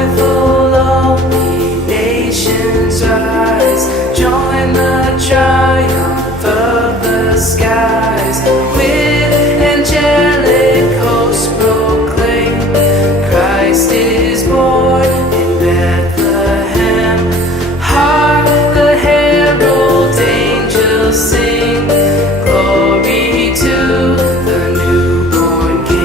Joyful all ye nations rise, join the triumph of the skies. With angelic hosts proclaim, Christ is born in Bethlehem. Hark the herald angels sing, glory to the newborn King.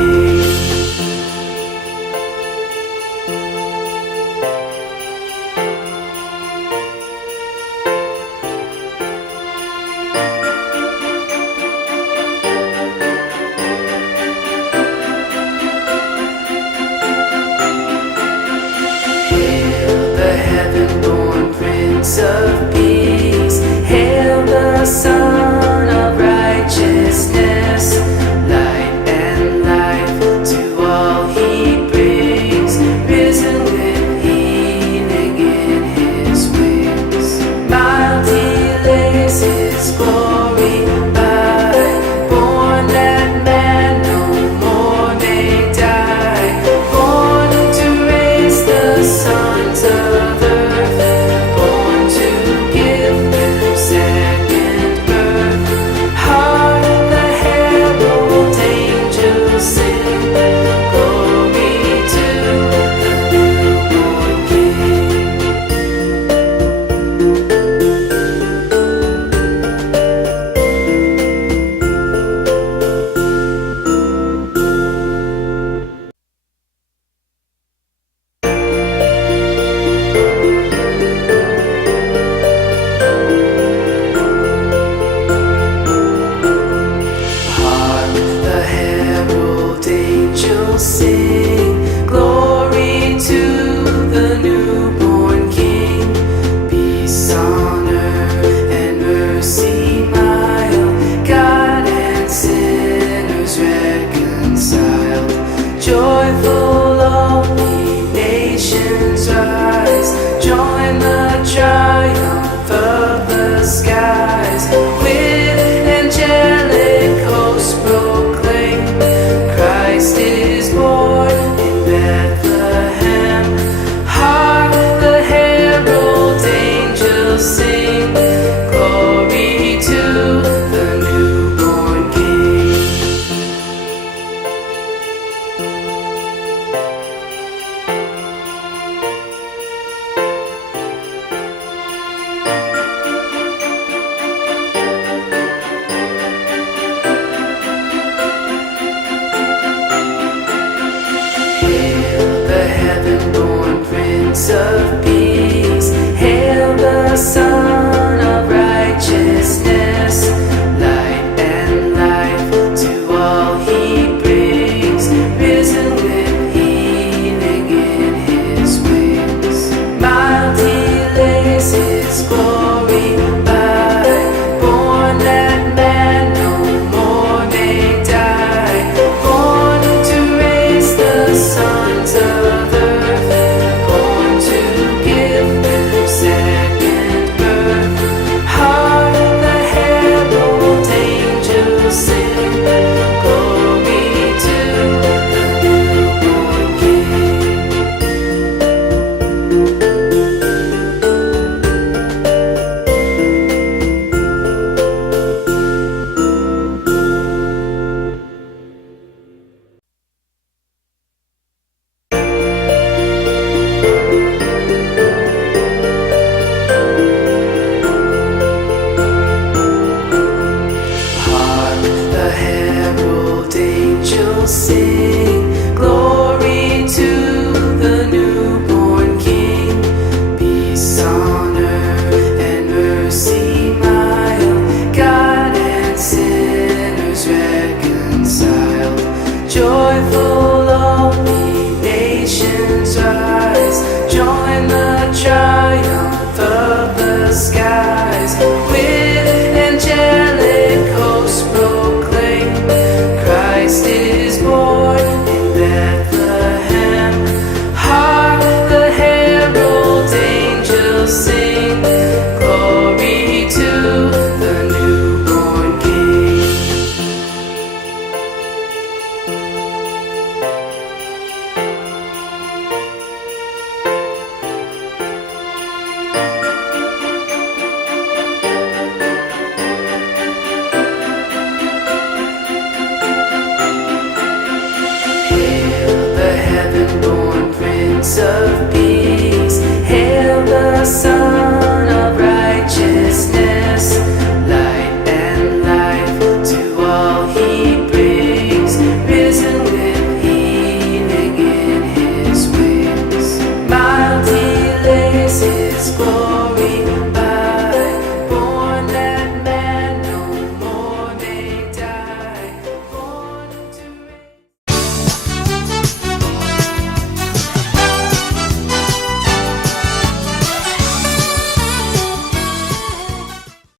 Hail the heaven-born Prince of Peace, hail the Son of Righteousness. Light and life to all he brings, risen with healing in his wings. Mild he lays his glory by, born that man no more may die, born to raise the sons of earth, born to give them second birth. Hark the herald angels sing, glory to the newborn King. Hark the herald angels sing, glory to the newborn King. Peace on earth and mercy mild, God and sinners reconciled. Joyful all ye nations rise, join the triumph of the skies. With angelic hosts proclaim, Christ is born in Bethlehem. Hark the herald angels sing, glory to the newborn King. Hail the heaven-born Prince of Peace, hail the Son of Righteousness. Light and life to all he brings, risen with healing in his wings. Mild he lays his glory by, born that man no more may die, born to raise the sons of earth, born to give them second birth. Hark the herald angels sing, glory to the newborn King. Hark the herald angels sing, glory to the newborn King. Peace on earth and mercy mild, God and sinners reconciled. Joyful all ye nations rise, join the